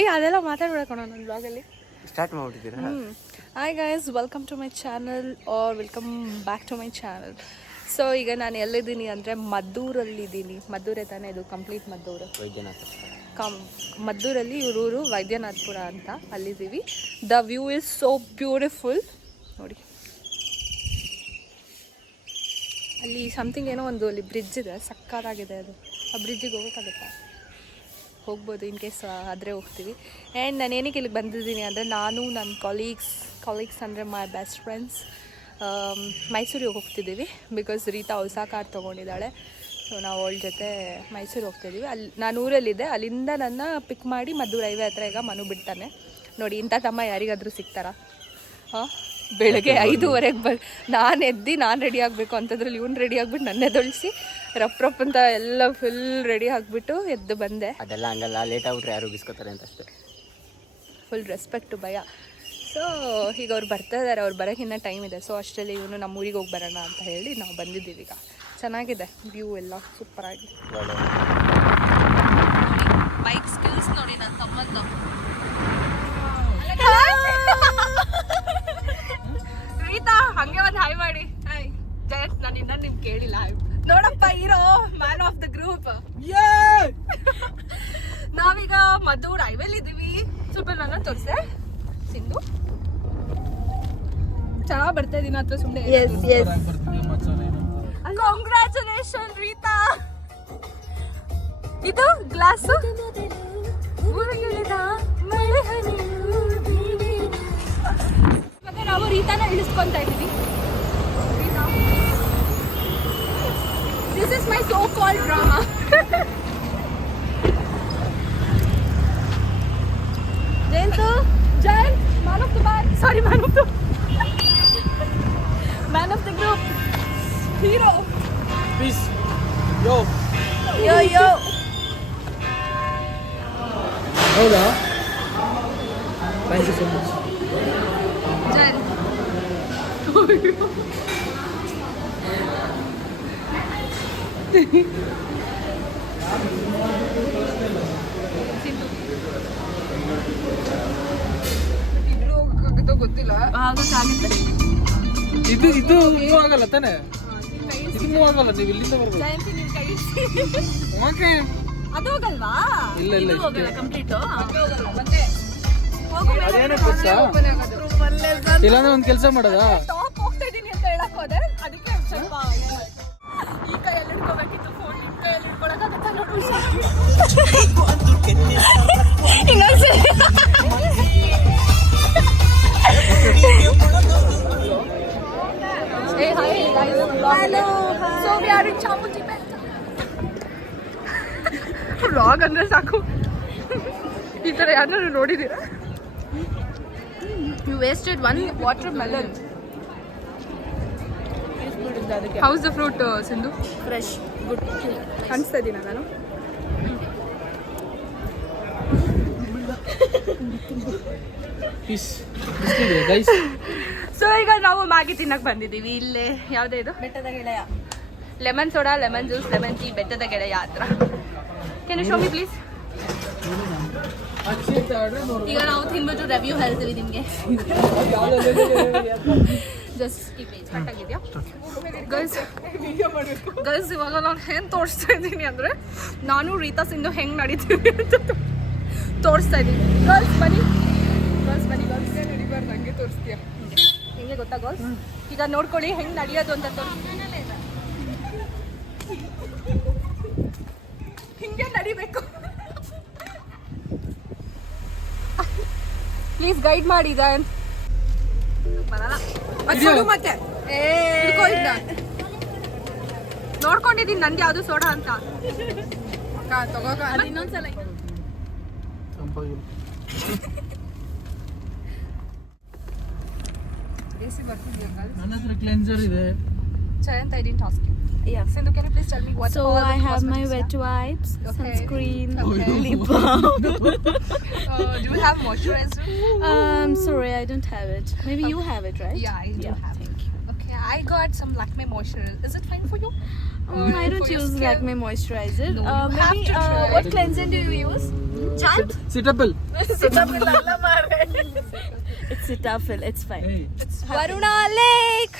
ಏ ಅದೆಲ್ಲ ಮಾತಾಡ್ಬಿಡಕೋಣ ನನ್ನ ಬ್ಲಾಗಲ್ಲಿ ಸ್ಟಾರ್ಟ್ ಮಾಡ್ಬಿಟ್ಟಿದ್ದೀರಾ? Hi guys, welcome to my channel or welcome back to my channel. So ಈಗ ನಾನು ಎಲ್ಲಿದ್ದೀನಿ ಅಂದರೆ ಮದ್ದೂರಲ್ಲಿದ್ದೀನಿ. ಮದ್ದೂರೇ ತಾನೇ ಇದು, ಕಂಪ್ಲೀಟ್ ಮದ್ದೂರು. ವೈದ್ಯನಾಥ ಮದ್ದೂರಲ್ಲಿ ಊರು ವೈದ್ಯನಾಥಪುರ ಅಂತ, ಅಲ್ಲಿದ್ದೀವಿ. The view is so beautiful ನೋಡಿ. ಅಲ್ಲಿ ಸಮಥಿಂಗ್ ಏನೋ ಒಂದು ಅಲ್ಲಿ ಬ್ರಿಡ್ಜ್ ಇದೆ, ಸಕ್ಕತ್ತಾಗಿದೆ ಅದು. ಆ ಬ್ರಿಡ್ಜಿಗೆ ಹೋಗೋಕ್ಕಾಗುತ್ತಾ? ಹೋಗ್ಬೋದು, ಇನ್ ಕೇಸ್ ಆದರೆ ಹೋಗ್ತೀವಿ. ಆ್ಯಂಡ್ ನಾನು ಏನಕ್ಕೆ ಇಲ್ಲಿಗೆ ಬಂದಿದ್ದೀನಿ ಅಂದರೆ, ನಾನು ನನ್ನ ಕಾಲೀಗ್ಸ್ ಅಂದರೆ ಮೈ ಬೆಸ್ಟ್ ಫ್ರೆಂಡ್ಸ್ ಮೈಸೂರಿಗೆ ಹೋಗ್ತಿದ್ದೀವಿ. ಬಿಕಾಸ್ ರೀತಾ ಹೊಸ ಕಾರ್ ತೊಗೊಂಡಿದ್ದಾಳೆ. ಸೊ ನಾವು ಅವಳ ಜೊತೆ ಮೈಸೂರಿಗೆ ಹೋಗ್ತಿದ್ದೀವಿ. ಅಲ್ಲಿ ನಾನು ಊರಲ್ಲಿದ್ದೆ, ಅಲ್ಲಿಂದ ನನ್ನ ಪಿಕ್ ಮಾಡಿ ಮದ್ದೂರು ಹೈವೇ ಹತ್ರ ಈಗ ಮನು ಬಿಡ್ತಾನೆ. ನೋಡಿ, ಇಂಥ ತಮ್ಮ ಯಾರಿಗಾದರೂ ಸಿಗ್ತಾರಾ? ಹಾಂ, ಬೆಳಗ್ಗೆ 5:15 ನಾನು ರೆಡಿ ಆಗಬೇಕು ಅಂತಂದ್ರಲ್ಲಿ ಇವ್ನು ರೆಡಿ ಆಗಿಬಿಟ್ಟು ನನ್ನೇ ತೊಳಿಸಿ ರಪ್ ಅಂತ ಎಲ್ಲ ಫುಲ್ ರೆಡಿ ಆಗಿಬಿಟ್ಟು ಎದ್ದು ಬಂದೆ. ಅದೆಲ್ಲ ಹಂಗಲ್ಲ, ಲೇಟ್ ಆಗ್ಬಿಟ್ರೆ ಯಾರು ಬಿಸ್ಕೋತಾರೆ ಅಂತ ಅಷ್ಟೇ. ಫುಲ್ ರೆಸ್ಪೆಕ್ಟು ಭಯ. ಸೊ ಈಗ ಅವ್ರು ಬರ್ತಾ ಇದ್ದಾರೆ, ಅವ್ರು ಬರೋಕ್ಕಿನ್ನ ಟೈಮ್ ಇದೆ. ಸೊ ಅಷ್ಟರಲ್ಲಿ ಇವನು ನಮ್ಮ ಊರಿಗೆ ಹೋಗಿ ಬರೋಣ ಅಂತ ಹೇಳಿ ನಾವು ಬಂದಿದ್ದೀವಿ. ಈಗ ಚೆನ್ನಾಗಿದೆ ವ್ಯೂ ಎಲ್ಲ ಸೂಪರಾಗಿ. ಬೈಕ್ ಸ್ಕಿಲ್ಸ್ ನೋಡಿ ನನ್ನ ತಮ್ಮಂದು. ರೀತಾ ಹಂಗೆ ಒಂದು ಹಾಯ್ ಮಾಡಿ. ಜಯಂತ್, ನಾನು ಇನ್ನೂ ನಿಮ್ಗೆ ಕೇಳಿಲ್ಲ ಹಾಯ್. ನೋಡಪ್ಪ, hero man of the group. ನಾವೀಗ ಮದ್ದೂರು ಹೈವೇಲಿ ಇದ್ದೀವಿ. ಸ್ವಲ್ಪ ನನ್ನ ತೋರಿಸೆ ಸಿಂಧು, ಚೆನ್ನಾಗಿ ಬರ್ತಾ ಇದೀನಿ ಹತ್ರ ಸುಮ್ಮನೆ. ಕಂಗ್ರ್ಯಾಚುಲೇಷನ್ ರೀತಾ. ಇದು ಗ್ಲಾಸ್ ಮತ್ತೆ ನಾವು ರೀತಾನ ಇಳಿಸ್ಕೊಂತ ಇದೀವಿ. This is my so called drama. Jayant, man of the band. Sorry, man of the group. Hero. Peace. Yo. ಹೌದಾ? Thank you so much. Jayant. ಗೊತ್ತಿಲ್ಲ, ಇದು ಮೂವ್ ಆಗಲ್ಲ ತಾನೆ? ಇದು ಮೂವ್ ಆಗಲ್ಲ, ನೀವು ಇಲ್ಲಿಂದ ಬರ್ಬೋದು. ಅದು ಹೋಗಲ್ವಾ? ಇಲ್ಲ ಇಲ್ಲ, ಕಂಪ್ಲೀಟ್ ಅದೇನೋ ಗೊತ್ತಾ? ಇಲ್ಲಾಂದ್ರೆ ಒಂದ್ ಕೆಲಸ ಮಾಡೋದಾ? ಟಾಪ್ ಹೋಗ್ತಾ ಇದೀನಿ ಅಂತ ಹೇಳಕ್ ಹೋದೆ, ಅದಕ್ಕೆ ಸ್ವಲ್ಪ ಈ ಕೈಯಲ್ಲಿ ಹಿಡ್ಕೋಬೇಕಿತ್ತು ಫೋನ್, ಈ ಕೈಯಲ್ಲಿ ಹಿಡ್ಕೊಳಕ್ಕಾಗತ್ತಾ ನೋಡು. Hey, hi guys. Hello. So we are in Chamundi Belt. Vlog ಅಂದ್ರೆ ಸಾಕು, ಈ ತರ ಯಾರನ್ನ ನೋಡಿದೀರಾ? You wasted one watermelon. How's the fruit, Sindhu? Fresh, good. ಕಾಣಿಸ್ತಾ ಇದೀನಾ ನಾನು? Piece guys. ಸೊ ಈಗ ನಾವು ಮ್ಯಾಗಿ ತಿನ್ನಕ್ ಬಂದಿದ್ದೀವಿ. ಇಲ್ಲೇ ಯಾವುದೇ ಇದು ಬೆಟ್ಟದ ಗೆಳೆಯ, lemon soda, lemon juice, lemon tea, ಬೆಟ್ಟದ ಗೆಳೆಯ ಹತ್ರ. Can you show me please? ಈಗ ನಾವು ತಿನ್ಬಿಟ್ಟು ರಿವ್ಯೂ ಹೇಳ್ತೀವಿ ನಿಮಗೆ. ಜಸ್ಟ್ ಕಟ್ಟಾಗಿದೆಯಾ ಗರ್ಲ್ಸ್? ಇವಾಗ ನಾನು ಏನು ತೋರಿಸ್ತಾ ಇದ್ದೀನಿ ಅಂದರೆ, ನಾನು ರೀತಾ ಸಿಂಧು ಹೆಂಗೆ ನಡೀತೀವಿ ಅಂತ ತೋರಿಸ್ತಾ ಇದ್ದೀನಿ. ಗರ್ಲ್ಸ್ ಬನ್ನಿ, ಗರ್ಲ್ಸ್ ನಡಿಬಾರ್ದು, ಹಂಗೆ ತೋರಿಸ್ತೀಯ. ಹೆಂಗೆ ಗೊತ್ತಾ ಗರ್ಲ್ಸ್? ಈಗ ನೋಡ್ಕೊಳ್ಳಿ ಹೆಂಗೆ ನಡೆಯೋದು ಅಂತ ಹಿಂಗೆ ನಡಿಬೇಕು. ಪ್ಲೀಸ್ ಗೈಡ್ ಮಾಡಿ. ಬರಲ್ಲ ಮತ್ತೆ ನೋಡ್ಕೊಂಡಿದ್ದೀನಿ ನಂದು ಯಾವುದು ಸೋಡಾ ಅಂತ. ತಗೋಕ ಇನ್ನೊಂದ್ಸಲ ನನ್ನ ಹತ್ರ ಕ್ಲೆನ್ಸರ್ ಇದೆ. Jayant, I didn't ask you. Yeah. Sindhu, can you please tell me what? So I have my wet wipes, sunscreen, okay. lip balm. Do you have moisturizer? Sorry, I don't have it. Maybe you have it, right? Yeah, I do have. Thank you. Okay, I got some Lakme moisturizer. Is it fine for you? I don't For your use skin? Lakme moisturizer. No, you have Maybe to try. what cleanser do you use? Chant? Cetaphil. It's Cetaphil. It's fine. Hey. Varuna Lake.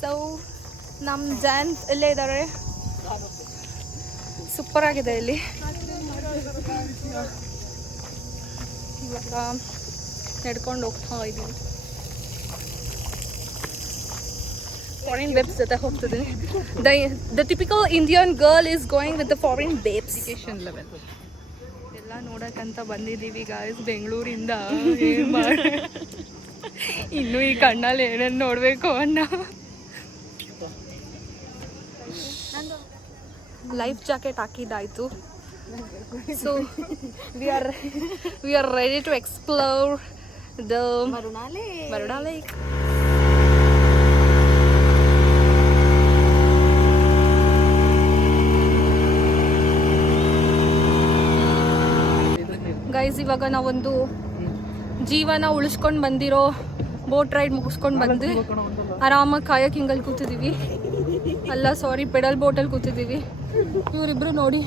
So ನಮ್ಮ ಜಯಂತ್ ಇಲ್ಲೇ ಇದ್ದಾರೆ. Super ಆಗಿದೆ ಇಲ್ಲಿ. ಇವಾಗ ನಡ್ಕೊಂಡು ಹೋಗ್ತಾ ಇದ್ದೀವಿ. Foreign babes ಜೊತೆ ಹೋಗ್ತಿದ್ದೀನಿ. The typical Indian girl is going with the foreign babes. ಎಲ್ಲ ನೋಡಕ್ಕಂತ ಬಂದಿದ್ದೀವಿ ಗಾಯ್ಸ್ ಬೆಂಗಳೂರಿಂದ. ಏನು ಮಾಡಿ ಇನ್ನು ಈ ಕಣ್ಣಲ್ಲಿ ಏನೇನು ನೋಡಬೇಕು ಅಣ್ಣ. ಲೈಫ್ ಜಾಕೆಟ್ ಹಾಕಿದ್ದಾಯ್ತು. So we are ready to explore the Varuna lake. Guys ಇವಾಗ ನಾವೊಂದು ಜೀವನ ಉಳಿಸ್ಕೊಂಡು ಬಂದಿರೋ ಬೋಟ್ ರೈಡ್ ಮುಗಿಸ್ಕೊಂಡು ಬಂದು ಆರಾಮಾಗಿ ಕಾಯಕಿಂಗಲ್ಲಿ ಕೂತಿದ್ದೀವಿ. ಅಲ್ಲ ಸಾರಿ ಪೆಡಲ್ ಬೋಟಲ್ಲಿ ಕೂತಿದ್ದೀವಿ. ಇವರಿಬ್ರು ನೋಡಿ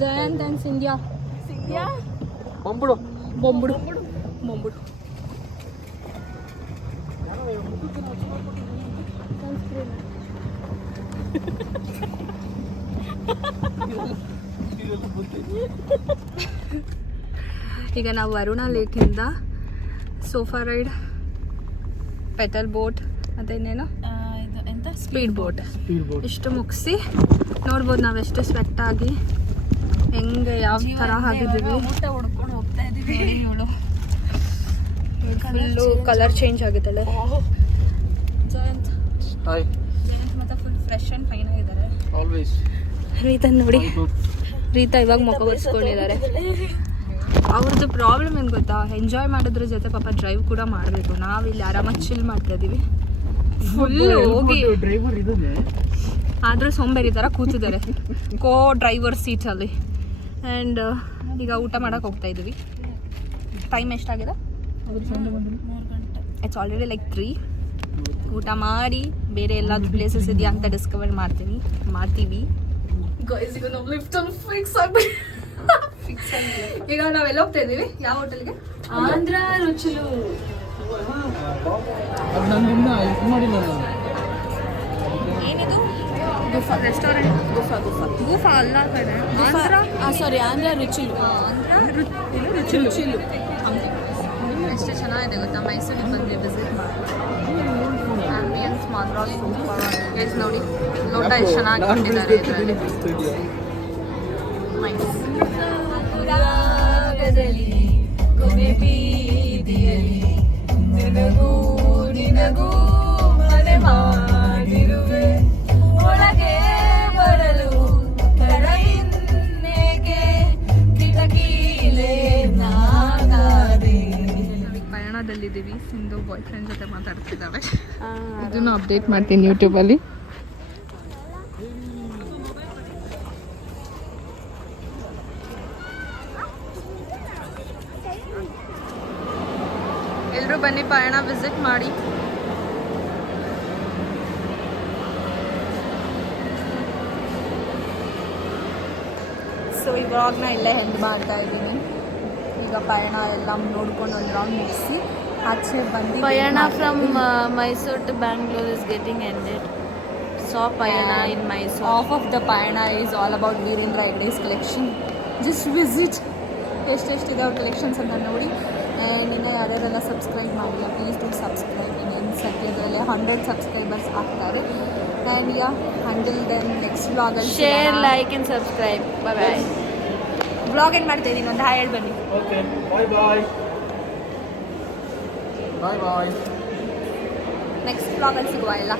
ಜಯಂತ್ ಆ್ಯಂಡ್ ಸಿಂಧ್ಯಾ. ಬೊಂಬುಡು ಬೊಂಬುಡು ಬೊಂಬುಡು. ಈಗ ನಾವು ವರುಣಾ ಲೇಕಿಂದ ಸೋಫಾ ರೈಡ್, ಪೆಟಲ್ ಬೋಟ್ ಮತ್ತು ಇನ್ನೇನು ಸ್ಪೀಡ್ ಬೋಟ್ ಇಷ್ಟು ಮುಗಿಸಿ ನೋಡ್ಬೋದು ನಾವು ಎಷ್ಟು ಸ್ವೆಟ್ ಆಗಿ ಹೆಂಗೆ ಯಾವ ಥರ ಆಗಿದ್ದೀವಿ. ಇವಳು ಫುಲ್ಲು ಕಲರ್ ಚೇಂಜ್ ಆಗಿದ್ದಾಳೆ. ಜಯಂತ್ ಮತ್ತೆ ಫುಲ್ ಫ್ರೆಶ್ ಆ್ಯಂಡ್ ಫೈನ್ ಆಗಿದ್ದಾರೆ. ರೀತಾ ನೋಡಿ, ರೀತಾ ಇವಾಗ ಮುಖ ಒರೆಸ್ಕೊಂಡಿದ್ದಾರೆ. ಅವ್ರದ್ದು ಪ್ರಾಬ್ಲಮ್ ಏನು ಗೊತ್ತಾ, ಎಂಜಾಯ್ ಮಾಡೋದ್ರ ಜೊತೆ ಪಾಪ ಡ್ರೈವ್ ಕೂಡ ಮಾಡಬೇಕು. ನಾವಿಲ್ಲಿ ಆರಾಮಾಗಿ ಚಿಲ್ ಮಾಡ್ತಾ ಇದ್ದೀವಿ. ಫುಲ್ ಹೋಗಿ ಆದರೂ ಸೋಂಬೇರಿ ಥರ ಕೂತಿದ್ದಾರೆ ಕೋ ಡ್ರೈವರ್ ಸೀಟಲ್ಲಿ. ಆ್ಯಂಡ್ ಈಗ ಊಟ ಮಾಡೋಕೆ ಹೋಗ್ತಾ ಇದ್ದೀವಿ. ಟೈಮ್ ಎಷ್ಟಾಗಿದೆ? It's already like 3. ಊಟ ಮಾಡಿ ಬೇರೆ ಎಲ್ಲಾದ್ರೂ ಪ್ಲೇಸಸ್ ಇದೆಯಾ ಅಂತ ಡಿಸ್ಕವರ್ ಮಾಡ್ತೀವಿ. ಈಗ ನಾವೆಲ್ಲ ಹೋಗ್ತಾ ಇದ್ದೀವಿ. ಯಾವ ಹೋಟೆಲ್ಗೆ? ಆಂಧ್ರ ರುಚಿಲು. ಏನಿದು? ಗುಫಾ ರೆಸ್ಟೋರೆಂಟ್. ಗುಫಾ ಅಲ್ಲ ಕಡೆ. ಸಾರಿ ಆಂಧ್ರ ರುಚಿಲು. ರುಚಿಲು. ಎಷ್ಟು ಚೆನ್ನಾಗಿದೆ ಗೊತ್ತಾ, ಮೈಸೂರಿಗೆ ಬಂದು ವಿಸಿಟ್ ಮಾಡಿ. ಆಂಬಿಯನ್ಸ್ ಮಾತ್ರ ಸೂಪರ್ ಆಗಿದೆ ನೋಡಿ. ಲೋಟ ಎಷ್ಟು ಚೆನ್ನಾಗಿ ಕೊಟ್ಟಿದ್ದಾರೆ ಇದರಲ್ಲಿ. ಪಯಣದಲ್ಲಿದ್ದೀವಿ. ಸಿಂಧು ಬಾಯ್ ಫ್ರೆಂಡ್ ಜೊತೆ ಮಾತಾಡ್ತಿದ್ದಾವೆ. ಇದನ್ನು ಅಪ್ಡೇಟ್ ಮಾಡ್ತೀನಿ ಯೂಟ್ಯೂಬಲ್ಲಿ. ಎಲ್ಲರೂ ಬನ್ನಿ ಪಯಣ ವಿಸಿಟ್ ಮಾಡಿ. ಸೊ ಈ ವ್ಲಾಗ್ನ ಇಲ್ಲೇ ಎಂಡ್ ಮಾಡ್ತಾ ಇದ್ದೀನಿ. ಈಗ ಪಯಣ ಎಲ್ಲ ನೋಡ್ಕೊಂಡು ಒಂದು ರೌಂಡ್ ಮುಗಿಸಿ ಆಚೆ ಬಂದು Payana from Mysore to Bangalore is getting ended. Saw Payana in Mysore. Half of the Payana is all about Veerendra Hegde's collection. Just visit. ಎಷ್ಟೆಷ್ಟಿದಾವೆ ಕಲೆಕ್ಷನ್ಸ್ ಅಂತ ನೋಡಿ. ಆ್ಯಂಡ್ ಇನ್ನು ಯಾರ್ಯಾರೆಲ್ಲ ಸಬ್ಸ್ಕ್ರೈಬ್ ಮಾಡಿಲ್ಲ ಪ್ಲೀಸ್ ಟು ಸಬ್ಸ್ಕ್ರೈಬ್. ಇನ್ನೊಂದು ಸದ್ಯದಲ್ಲೇ 100 ಸಬ್ಸ್ಕ್ರೈಬರ್ಸ್ ಆಗ್ತಾರೆ. And ya until then next ವ್ಲಾಗಲ್ಲಿ Share, like and subscribe. Bye bye. Vlog ಏನು ಮಾಡ್ತಾ ಇದ್ದೀನಿ ಒಂದು ಹಾಯ್ ಹೇಳಿ ಬನ್ನಿ. ಓಕೆ ಬಾಯ್ ಬಾಯ್ ಬಾಯ್ ಬಾಯ್. ನೆಕ್ಸ್ಟ್ ವ್ಲಾಗಲ್ಲಿ ಸಿಗುವ ಎಲ್ಲ.